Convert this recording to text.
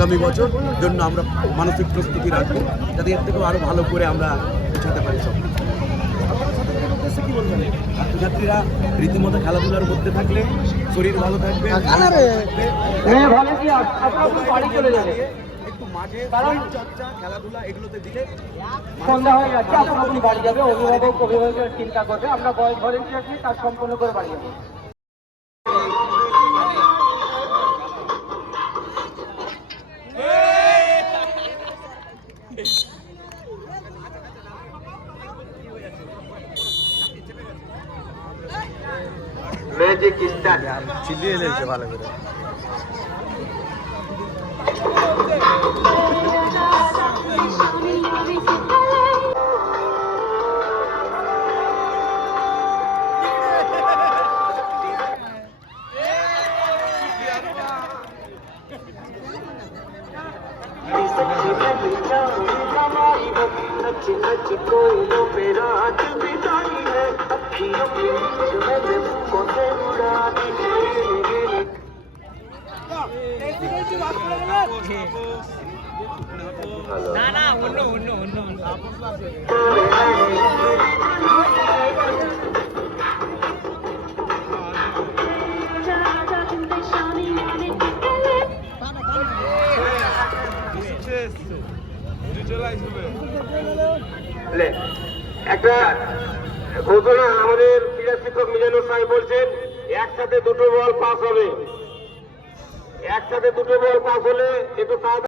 আগামী বছর জন্য আমরা মানসিক প্রস্তুতি রাখবো, যাতে এর থেকেও আরো ভালো করে আমরা পৌঁছাতে পারি সব। ছাত্রছাত্রীরা রীতিমতো খেলাধুলার মধ্যে থাকলে শরীর ভালো থাকবে, একটু মাঠে চর্চা খেলাধুলা এগুলোতে দিলে সন্ধ্যা হয়ে যাচ্ছে, আপনি বাড়ি যাবে, অভিভাবকের চিন্তা করবে, আমরা বয়স ভলেন্টিয়ার দিয়ে কাজ সম্পন্ন করে বাড়ি যাবো। ম্যাজিক স্টার্ট চিল্লিয়ে লেগেছে ভালো করে। कोयलों पे रात बिताई है, अखियों के बीच में को से उड़ाती ना ना उन्नो একটা ঘোষণা আমাদের ক্রীড়া শিক্ষক মিজানুর সাহেব বলছেন, একসাথে দুটো বল পাস হবে, একসাথে দুটো বল পাস হলে একটু